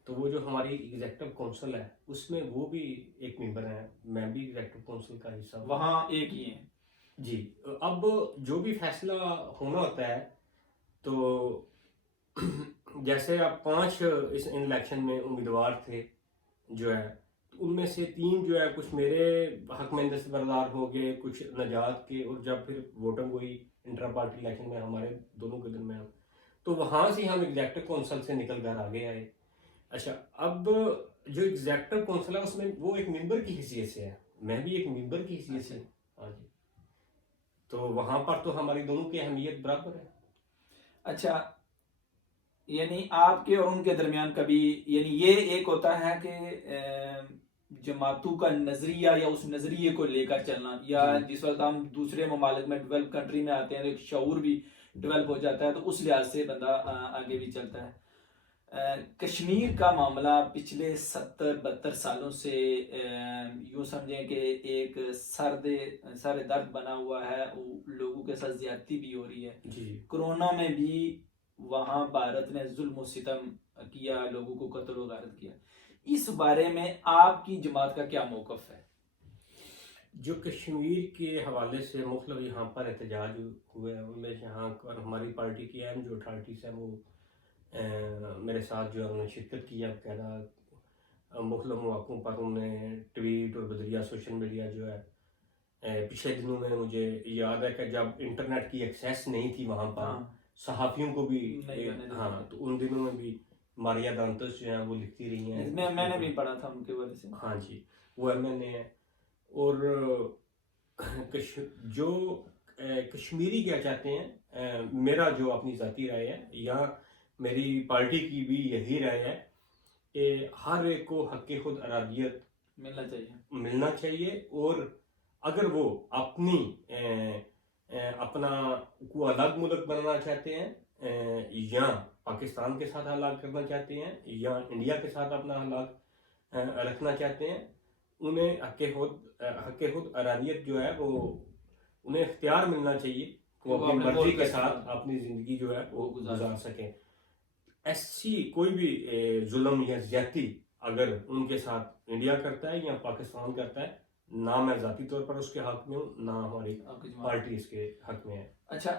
تو وہ جو ہماری ایگزیکٹو کونسل ہے اس میں وہ بھی ایک ممبر ہیں، میں بھی ایگزیکٹو کونسل کا حصہ ہوں. وہاں ایک ہی ہیں. جی. اب جو بھی فیصلہ ہونا ہوتا ہے تو جیسے اب 5 اس الیکشن میں امیدوار تھے جو ہے، ان میں سے 3 جو ہے کچھ میرے حق میں دستبردار ہو گئے، کچھ نجات کے، اور جب پھر ووٹنگ ہوئی انٹرا پارٹی الیکشن میں ہمارے دونوں کے درمیان، تو وہاں سے ہم ایگزیکٹو کونسل سے نکل کر آگے آئے. اچھا، اب جو ایگزیکٹو کونسل ہے اس میں وہ ایک ممبر کی حیثیت سے ہے، میں بھی ایک ممبر کی حیثیت سے. ہاں جی. تو وہاں پر تو ہماری دونوں کی اہمیت برابر ہے. اچھا، یعنی آپ کے اور ان کے درمیان کبھی، یعنی یہ ایک ہوتا ہے کہ جماعتوں کا نظریہ یا اس نظریے کو لے کر چلنا، یا جس وقت ہم دوسرے ممالک میں ڈیولپ کنٹری میں آتے ہیں تو ایک شعور بھی ڈیولپ ہو جاتا ہے، تو اس لحاظ سے بندہ آگے بھی چلتا ہے. کشمیر کا معاملہ پچھلے 70-72 سالوں سے یوں سمجھیں کہ ایک سر درد بنا ہوا ہے، لوگوں کے ساتھ زیادتی بھی ہو رہی ہے. کرونا میں بھی وہاں بھارت نے ظلم و ستم کیا، لوگوں کو قتل و غارت کیا. اس بارے میں آپ کی جماعت کا کیا موقف ہے؟ جو کشمیر کے حوالے سے مختلف یہاں پر احتجاج ہوئے ہیں، ان میں یہاں اور ہماری پارٹی کی اہم جو اتھارٹیز ہیں وہ میرے ساتھ جو انہوں نے شرکت کی ہے، باقاعدہ مختلف مواقعوں پر انہوں نے ٹویٹ اور بذریعہ سوشل میڈیا جو ہے، پچھلے دنوں میں مجھے یاد ہے کہ جب انٹرنیٹ کی ایکسیس نہیں تھی وہاں پر، صحافیوں کو بھی، ہاں، تو ان دنوں میں بھی ماریا دانتس جو ہیں وہ لکھتی رہی ہیں. میں نے بھی پڑھا تھا ان کے بارے سے. ہاں جی، وہ ایم این اے ہے. اور جو کشمیری کیا چاہتے ہیں، میرا جو اپنی ذاتی رائے ہے یا میری پارٹی کی بھی یہی رائے ہے کہ ہر ایک کو حق خود ارادیت ملنا چاہیے. اور اگر وہ اپنا کو الگ ملک بنانا چاہتے ہیں یا پاکستان کے ساتھ الگ کرنا چاہتے ہیں یا انڈیا کے ساتھ اپنا الگ رکھنا چاہتے ہیں، انہیں حق خود ارادیت جو ہے وہ انہیں اختیار ملنا چاہیے کہ وہ اپنی مرضی کے ساتھ اپنی زندگی جو ہے وہ گزار سکیں. ایسی کوئی بھی ظلم یا زیادتی اگر ان کے ساتھ انڈیا کرتا ہے یا پاکستان کرتا ہے، نہ میں ذاتی طور پر اس کے حق میں ہوں، نہ ہماری پارٹی اس کے حق میں ہے. اچھا،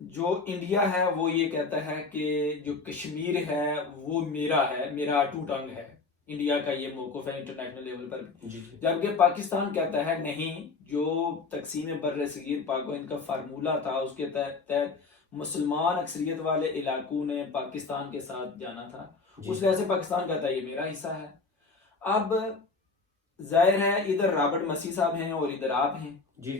جو انڈیا ہے وہ یہ کہتا ہے کہ جو کشمیر ہے وہ میرا ہے، میرا ٹو ٹنگ ہے، انڈیا کا یہ موقف ہے انٹرنیشنل لیول پر بھی. جی جبکہ پاکستان کہتا ہے نہیں، جو تقسیم بر صغیر پاک و ہند کا فارمولہ تھا اس کے تحت مسلمان اکثریت والے علاقوں نے پاکستان کے ساتھ جانا تھا، اس وجہ سے پاکستان کہتا ہے یہ میرا حصہ ہے. اب ظاہر ہے ادھر رابرٹ مسیح صاحب ہیں اور ادھر آپ ہیں. جی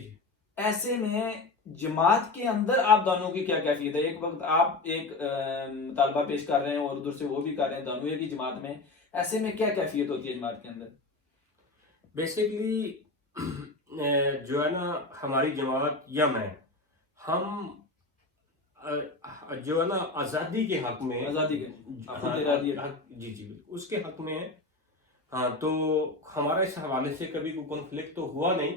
ایسے میں جماعت کے اندر آپ دونوں کی کیا کیفیت ہے؟ ایک وقت آپ ایک مطالبہ پیش کر رہے ہیں اور ادھر سے وہ بھی کر رہے ہیں، دونوں ایک ہی جماعت میں، ایسے میں کیا کیفیت ہوتی ہے جماعت کے اندر؟ بیسیکلی جو ہے نا ہماری جماعت یا میں، ہم جو ہے نا آزادی کے حق میں، آزادی کے جی اس کے حق میں ہے. ہاں، تو ہمارا اس حوالے سے کبھی کوئی کنفلکٹ تو ہوا نہیں.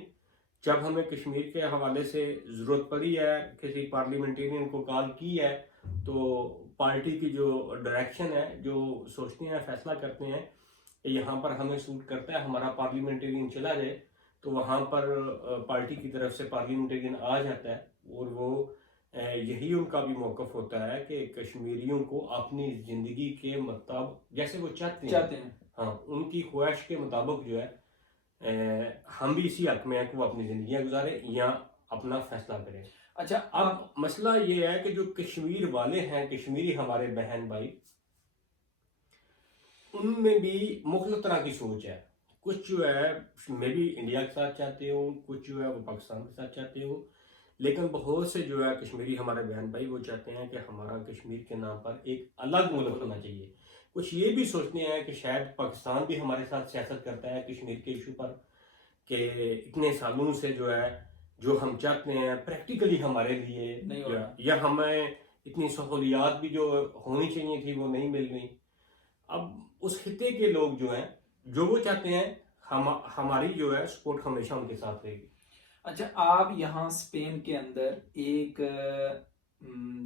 جب ہمیں کشمیر کے حوالے سے ضرورت پڑی ہے، کسی پارلیمنٹیرین کو کال کی ہے، تو پارٹی کی جو ڈائریکشن ہے، جو سوچتے ہیں فیصلہ کرتے ہیں کہ یہاں پر ہمیں سوٹ کرتا ہے ہمارا پارلیمنٹیرین چلا جائے، تو وہاں پر پارٹی کی طرف سے پارلیمنٹیرین آ جاتا ہے. اور وہ یہی ان کا بھی موقف ہوتا ہے کہ کشمیریوں کو اپنی زندگی کے مطابق جیسے وہ چاہتے ہیں، ہاں ان کی خواہش کے مطابق جو ہے ہم بھی اسی حق میں ہیں کہ وہ اپنی زندگیاں گزارے یا اپنا فیصلہ کریں. اچھا، اب مسئلہ یہ ہے کہ جو کشمیر والے ہیں، کشمیری ہمارے بہن بھائی، ان میں بھی مختلف طرح کی سوچ ہے. کچھ جو ہے میں بھی انڈیا کے ساتھ چاہتے ہوں، کچھ جو ہے وہ پاکستان کے ساتھ چاہتے ہوں، لیکن بہت سے جو ہے کشمیری ہمارے بہن بھائی وہ چاہتے ہیں کہ ہمارا کشمیر کے نام پر ایک الگ ملک ہونا چاہیے. کچھ یہ بھی سوچتے ہیں کہ شاید پاکستان بھی ہمارے ساتھ سیاست کرتا ہے کشمیر کے ایشو پر، کہ اتنے سالوں سے جو ہے جو ہم چاہتے ہیں پریکٹیکلی ہمارے لیے یا ہمیں اتنی سہولیات بھی جو ہونی چاہیے تھی وہ نہیں مل گئی. اب اس خطے کے لوگ جو ہیں جو وہ چاہتے ہیں ہماری جو ہے سپورٹ ہمیشہ ان کے ساتھ رہے گی. اچھا، آپ یہاں اسپین کے اندر ایک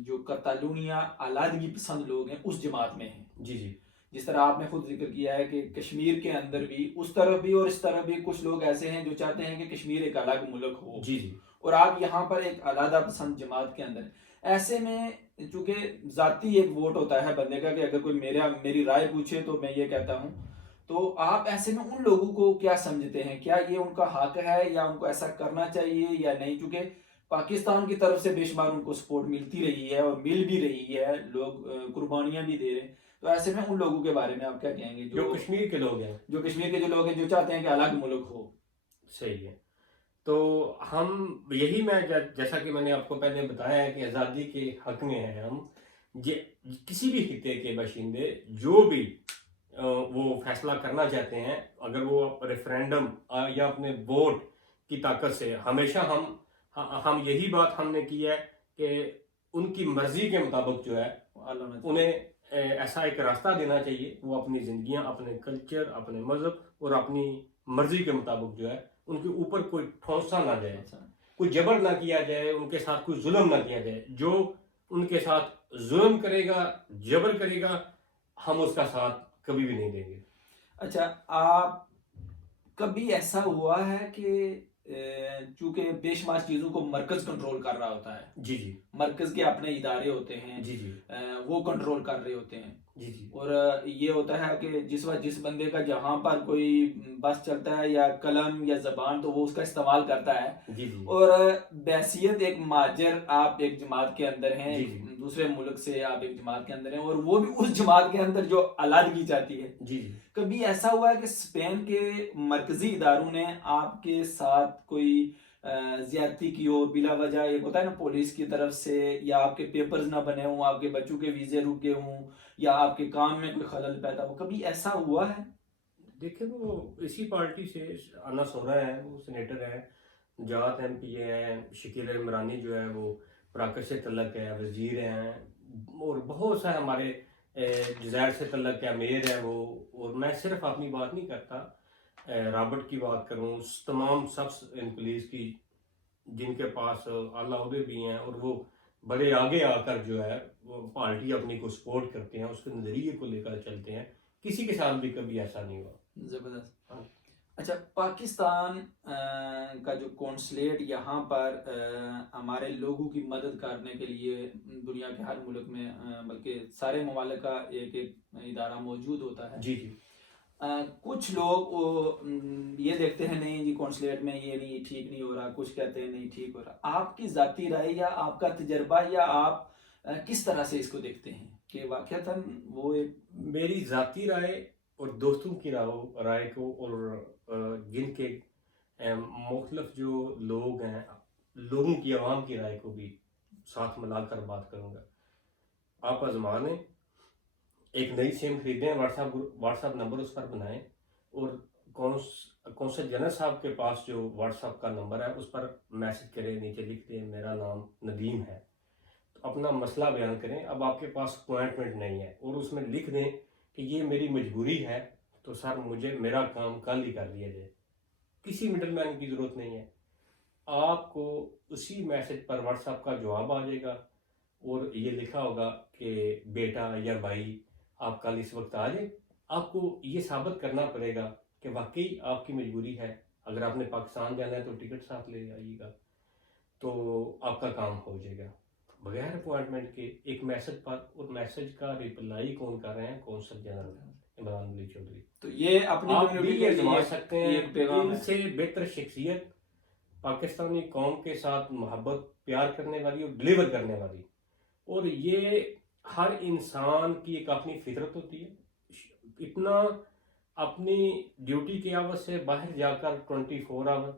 جو کتالونیا علادگی پسند لوگ ہیں اس جماعت میں ہیں. جی جس طرح آپ نے خود ذکر کیا ہے کہ کشمیر کے اندر بھی اس طرف بھی اور اس طرف بھی کچھ لوگ ایسے ہیں جو چاہتے ہیں کہ کشمیر ایک الگ ملک ہو. جی اور آپ یہاں پر ایک علیحدہ پسند جماعت کے اندر. ایسے میں چونکہ ذاتی ایک ووٹ ہوتا ہے بندے کا کہ اگر کوئی میری رائے پوچھے تو میں یہ کہتا ہوں، تو آپ ایسے میں ان لوگوں کو کیا سمجھتے ہیں؟ کیا یہ ان کا حق ہے یا ان کو ایسا کرنا چاہیے یا نہیں؟ چونکہ پاکستان کی طرف سے بے شمار ان کو سپورٹ ملتی رہی ہے اور مل بھی رہی ہے، لوگ قربانیاں بھی دے رہے ہیں. تو ایسے میں ان لوگوں کے بارے میں آپ کیا کہیں گے جو کشمیر کے لوگ ہیں، جو کشمیر کے جو لوگ ہیں جو چاہتے ہیں کہ الگ ملک ہو؟ صحیح ہے. تو ہم یہی میں جیسا کہ میں نے آپ کو پہلے بتایا ہے کہ آزادی کے حق میں ہیں ہم. کسی بھی خطے کے باشندے جو بھی وہ فیصلہ کرنا چاہتے ہیں، اگر وہ ریفرینڈم یا اپنے ووٹ کی طاقت سے، ہمیشہ ہم یہی بات ہم نے کی ہے کہ ان کی مرضی کے مطابق جو ہے انہیں ایسا ایک راستہ دینا چاہیے، وہ اپنی زندگیاں، اپنے کلچر، اپنے مذہب اور اپنی مرضی کے مطابق جو ہے ان کے اوپر کوئی ٹھونسا نہ جائے، کوئی جبر نہ کیا جائے، ان کے ساتھ کوئی ظلم نہ کیا جائے. جو ان کے ساتھ ظلم کرے گا، جبر کرے گا، ہم اس کا ساتھ کبھی بھی نہیں دیں گے. اچھا، آپ کبھی ایسا ہوا ہے کہ چونکہ بے شمار چیزوں کو مرکز کنٹرول کر رہا ہوتا ہے، جی مرکز کے اپنے ادارے ہوتے ہیں، جی وہ کنٹرول کر رہے ہوتے ہیں، جی اور یہ ہوتا ہے کہ جس وقت جس بندے کا جہاں پر کوئی بس چلتا ہے یا قلم یا زبان تو وہ اس کا استعمال کرتا ہے. اور بحیثیت ایک مہاجر آپ ایک جماعت کے اندر ہیں، دوسرے ملک سے آپ ایک جماعت کے اندر ہیں، اور وہ بھی اس جماعت کے اندر جو علیحدگی چاہتی ہے. کبھی ایسا ہوا ہے کہ اسپین کے مرکزی اداروں نے آپ کے ساتھ کوئی زیادتی کی ہو بلا وجہ؟ یہ ہوتا ہے نا پولیس کی طرف سے، یا آپ کے پیپرز نہ بنے ہوں، آپ کے بچوں کے ویزے رکے ہوں، یا آپ کے کام میں کوئی خلل پیدا ہو، کبھی ایسا ہوا ہے؟ دیکھیں، وہ اسی پارٹی سے انا سورا ہے، وہ سینیٹر ہے، جات ایم پی ہے، شکیل عمرانی جو ہے وہ پراکش سے تعلق ہے، وزیر ہیں، اور بہت سا ہمارے جزائر سے تعلق ہے، امیر ہے وہ. اور میں صرف اپنی بات نہیں کرتا، رابرٹ کی بات کروں، تمام سب پولیس کی جن کے پاس اعلیٰ عہدے بھی ہیں اور وہ بڑے آگے آ کر جو ہے وہ پارٹی اپنی کو سپورٹ کرتے ہیں، اس کے نظریے کو لے کر چلتے ہیں، کسی کے ساتھ بھی کبھی ایسا نہیں ہوا۔ زبردست۔ اچھا، پاکستان کا جو کونسلیٹ یہاں پر ہمارے لوگوں کی مدد کرنے کے لیے دنیا کے ہر ملک میں بلکہ سارے ممالک کا ایک ایک ادارہ موجود ہوتا ہے۔ جی جی کچھ لوگ یہ دیکھتے ہیں نہیں جی کونسلیٹ میں یہ نہیں ٹھیک نہیں ہو رہا، کچھ کہتے ہیں نہیں ٹھیک ہو رہا۔ آپ کی ذاتی رائے یا آپ کا تجربہ یا آپ کس طرح سے اس کو دیکھتے ہیں کہ واقعتاً وہ ایک میری ذاتی رائے اور دوستوں کی رائے کو اور جن کے مختلف جو لوگ ہیں، لوگوں کی عوام کی رائے کو بھی ساتھ ملا کر بات کروں گا۔ آپ آزما لیں، ایک نئی سیم خریدیں، واٹس ایپ نمبر اس پر بنائیں اور کونسل جنرل صاحب کے پاس جو واٹس ایپ کا نمبر ہے اس پر میسج کریں، نیچے لکھ دیں میرا نام ندیم ہے، تو اپنا مسئلہ بیان کریں۔ اب آپ کے پاس اپوائنٹمنٹ نہیں ہے اور اس میں لکھ دیں کہ یہ میری مجبوری ہے، تو سر مجھے میرا کام کل ہی کر لیا جائے، کسی مڈل مین کی ضرورت نہیں ہے۔ آپ کو اسی میسج پر واٹس ایپ کا جواب آ جائے گا اور یہ لکھا ہوگا کہ بیٹا یا بھائی آپ کل اس وقت آ جائیں۔ آپ کو یہ ثابت کرنا پڑے گا کہ واقعی آپ کی مجبوری ہے، اگر آپ نے پاکستان جانا ہے تو ٹکٹ ساتھ لے آئیے گا، تو آپ کا کام ہو جائے گا بغیر اپوائنٹمنٹ کے ایک میسج پر۔ اور میسج کا ریپلائی کون کر رہے ہیں؟ کونسل جنرل عمران ولی چودھری۔ تو یہ اپنی آپ کمیونٹی بھی کے آزما لیے سکتے ہیں۔ ایک پیغام ان ہے۔ سے بہتر شخصیت پاکستانی قوم کے ساتھ محبت پیار کرنے والی اور ڈلیور کرنے والی، اور یہ ہر انسان کی ایک اپنی فطرت ہوتی ہے، اتنا اپنی ڈیوٹی کی عوض سے باہر جا کر 24 آور،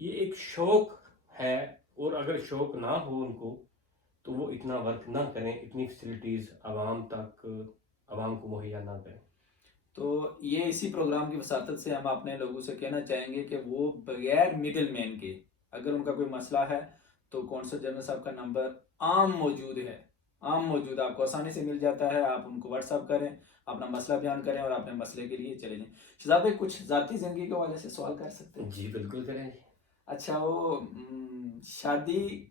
یہ ایک شوق ہے، اور اگر شوق نہ ہو ان کو تو وہ اتنا ورک نہ کریں، اتنی فیسلٹیز عوام تک عوام کو مہیا نہ کریں۔ تو یہ اسی پروگرام کی وساطت سے ہم اپنے لوگوں سے کہنا چاہیں گے کہ وہ بغیر مڈل مین کے اگر ان کا کوئی مسئلہ ہے تو کونسل جنرل صاحب کا نمبر عام موجود ہے، آپ کو آسانی سے مل جاتا ہے۔ آپ ان کو واٹس ایپ کریں، اپنا مسئلہ بیان کریں اور اپنے مسئلے کے لیے چلے جائیں۔ شہزاد بھائی کچھ ذاتی زندگی کے حوالے سے سوال کر سکتے ہیں؟ جی بالکل کریں جی۔ اچھا، وہ شادی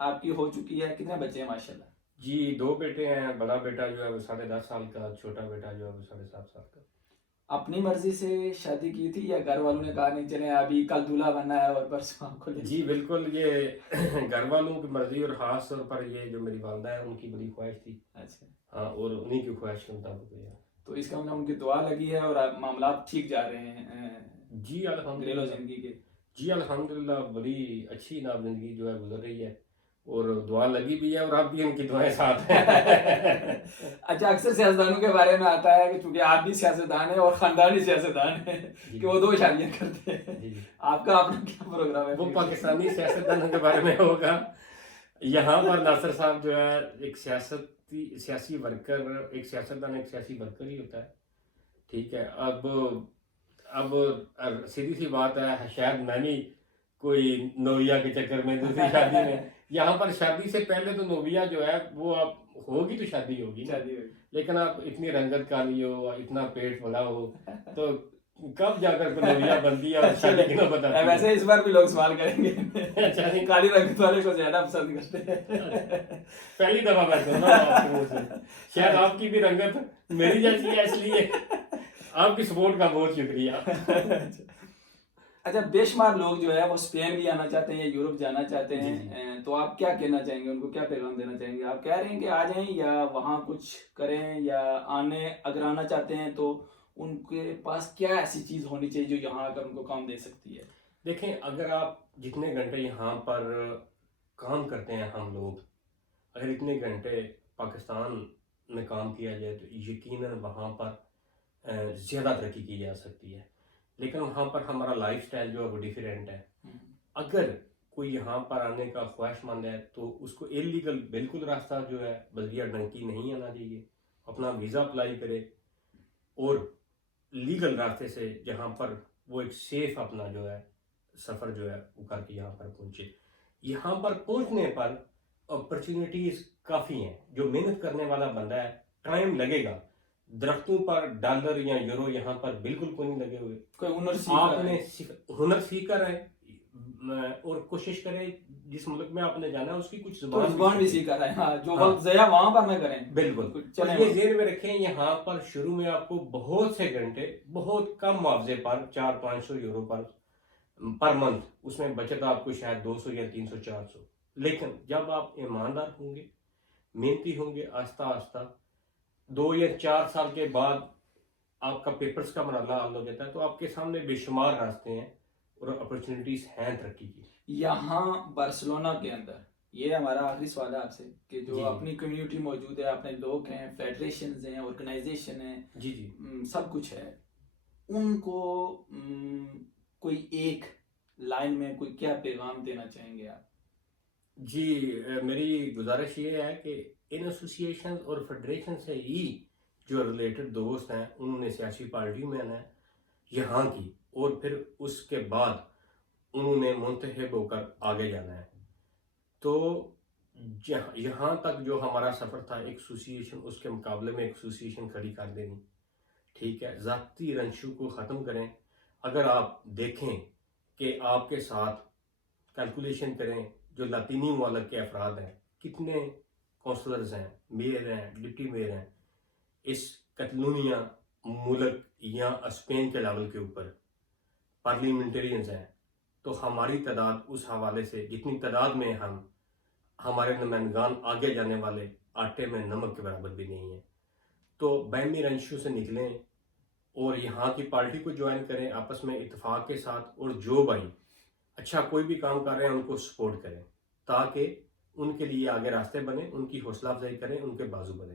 آپ کی ہو چکی ہے، کتنے بچے ہیں ماشاء اللہ؟ جی 2 بیٹے ہیں، بڑا بیٹا جو ہے وہ 10.5 سال کا، چھوٹا بیٹا جو ہے وہ 7.5 سال کا۔ اپنی مرضی سے شادی کی تھی یا گھر والوں نے کہا نہیں چلیں ابھی کل دولہا بننا ہے اور پرسوں آپ کو لے؟ جی بالکل، یہ گھر والوں کی مرضی اور خاص طور پر یہ جو میری والدہ ہے ان کی بڑی خواہش تھی۔ اچھا، ہاں، اور انہیں کی خواہش کے مطابق ہے۔ تو اس کا مطلب ان کی دعا لگی ہے اور معاملات ٹھیک جا رہے ہیں جی گھریلو الحمدللہ، زندگی کے؟ جی الحمدللہ بڑی اچھی ناب زندگی جو ہے گزر رہی ہے، اور دعا لگی بھی ہے، اور اب بھی ان کی دعائیں ساتھ ہیں۔ اچھا، اکثر سیاستدانوں کے بارے میں آتا ہے کہ چونکہ آپ بھی سیاستدان ہیں اور خاندانی سیاستدان ہیں کہ وہ 2 شادیاں کرتے ہیں، آپ کا اپنا کیا پروگرام ہے؟ وہ پاکستانی سیاستدانوں کے بارے میں ہوگا۔ یہاں پر ناصر صاحب جو ہے ایک سیاسی ورکر، ایک سیاستدان ایک سیاسی ورکر ہی ہوتا ہے، ٹھیک ہے۔ اب سیدھی سی بات ہے، شاید میں بھی کوئی نویا کے چکر میں دوسری شادی میں، یہاں پر شادی سے پہلے تو نویا جو ہے وہ اب ہوگی تو شادی ہوگی، لیکن آپ اتنی رنگت کالی ہو، اتنا پیٹ بڑا ہو، تو کب جا کر نویا بنتی ہے اور شادی کی نوبت آتی ہے؟ ویسے اس بار بھی لوگ سوال کریں گے، کالی رنگت والے کو زیادہ پسند کرتے ہیں۔ پہلی دفعہ میں سن رہا ہوں آپ کے منہ سے، شاید آپ کی بھی رنگت میری جیسی ہے، اس لیے آپ کی سپورٹ کا بہت شکریہ۔ اچھا، بے شمار لوگ جو ہے وہ اسپین بھی آنا چاہتے ہیں یا یورپ جانا چاہتے ہیں، تو آپ کیا کہنا چاہیں گے؟ ان کو کیا پیغام دینا چاہیں گے؟ آپ کہہ رہے ہیں کہ آ جائیں یا وہاں کچھ کریں، یا اگر آنا چاہتے ہیں تو ان کے پاس کیا ایسی چیز ہونی چاہیے جو یہاں آ کر ان کو کام دے سکتی ہے؟ دیکھیں، اگر آپ جتنے گھنٹے یہاں پر کام کرتے ہیں، ہم لوگ اگر اتنے گھنٹے پاکستان میں کام کیا جائے تو یقیناً وہاں پر زیادہ ترقی کی جا سکتی ہے، لیکن وہاں پر ہمارا لائف سٹائل جو ہے وہ ڈیفرینٹ ہے۔ اگر کوئی یہاں پر آنے کا خواہش مند ہے تو اس کو انلیگل بالکل راستہ جو ہے بلدیہ ڈنکی نہیں آنا چاہیے، اپنا ویزا اپلائی کرے اور لیگل راستے سے جہاں پر وہ ایک سیف اپنا جو ہے سفر جو ہے وہ کر کے یہاں پر پہنچے۔ یہاں پر پہنچنے پر اپرچونیٹیز کافی ہیں، جو محنت کرنے والا بندہ ہے ٹائم لگے گا، درختوں پر ڈالر یا یورو یہاں پر بالکل کوئی نہیں لگے ہوئے. کوئی ہنر آپ سیکھ نے ہنر سیکھا ہے اور کوشش کریں جس ملک میں آپ نے جانا ہے اس کی کچھ زبان بھی سیکھا رہا ہے. ہاں جو ہاں. وقت ضیاع وہاں پر نہ کریں. بالکل. چلیں یہ ذہن میں رکھیں یہاں پر شروع میں آپ کو بہت سے گھنٹے بہت کم معاوضے پر 400-500 یورو پر منتھ اس میں بچت آپ کو شاید 200 یا 300-400. لیکن جب آپ ایماندار ہوں گے محنتی ہوں گے آہستہ آہستہ 2 یا 4 سال کے بعد آپ کا پیپرز کا مرحلہ حل ہو جاتا ہے تو آپ کے سامنے بے شمار راستے ہیں اور اپرچونٹیز ہیں ترقی کی. یہاں بارسلونا کے اندر یہ ہمارا آخری سوال ہے آپ سے کہ جو جی. اپنی کمیونٹی موجود ہے اپنے لوگ ہیں فیڈریشنز ہیں آرگنائزیشن ہیں جی جی سب کچھ ہے ان کو کوئی ایک لائن میں کوئی کیا پیغام دینا چاہیں گے آپ؟ جی میری گزارش یہ ہے کہ ان ایسوسیشن اور فیڈریشن سے ہی جو ریلیٹڈ دوست ہیں انہوں نے سیاسی پارٹیوں میں آنا ہے یہاں کی اور پھر اس کے بعد انہوں نے منتخب ہو کر آگے جانا ہے. تو یہاں تک جو ہمارا سفر تھا ایک ایسوسیشن اس کے مقابلے میں ایک ایسوسیشن کھڑی کر دینی. ٹھیک ہے ذاتی رنشوں کو ختم کریں. اگر آپ دیکھیں کہ آپ کے ساتھ کیلکولیشن کریں جو لاطینی ممالک کے افراد ہیں کتنے کونسلرز ہیں میئر ہیں ڈپٹی میئر ہیں اس کتلونیا ملک یا اسپین کے لیول کے اوپر پارلیمنٹرینز ہیں تو ہماری تعداد اس حوالے سے جتنی تعداد میں ہمارے نمائندگان آگے جانے والے آٹے میں نمک کے برابر بھی نہیں ہیں. تو بیمی رنشوں سے نکلیں اور یہاں کی پارٹی کو جوائن کریں آپس میں اتفاق کے ساتھ اور جو بھائی اچھا کوئی بھی کام کر رہے ہیں ان کو سپورٹ کریں تاکہ ان کے لیے آگے راستے بنے ان کی حوصلہ افزائی کریں ان کے بازو بنے.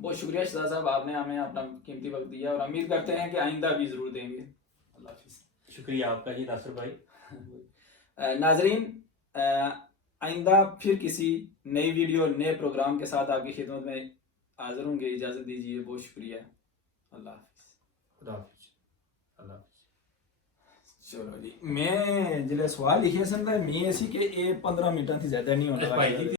بہت شکریہ شہزاد صاحب آپ نے ہمیں اپنا قیمتی وقت دیا اور امید کرتے ہیں کہ آئندہ بھی ضرور دیں گے. اللہ حافظ. شکریہ آپ کا جی ناصر بھائی. ناظرین آئندہ پھر کسی نئی ویڈیو نئے پروگرام کے ساتھ آپ کی خدمت میں حاضر ہوں گے. اجازت دیجیے. بہت شکریہ. اللہ حافظ. خدا حافظ. اللہ حافظ. چلو جی میں جلے سوال لکھے سن میں اسی کہ 15 منٹ تھی زیادہ نہیں ہونا.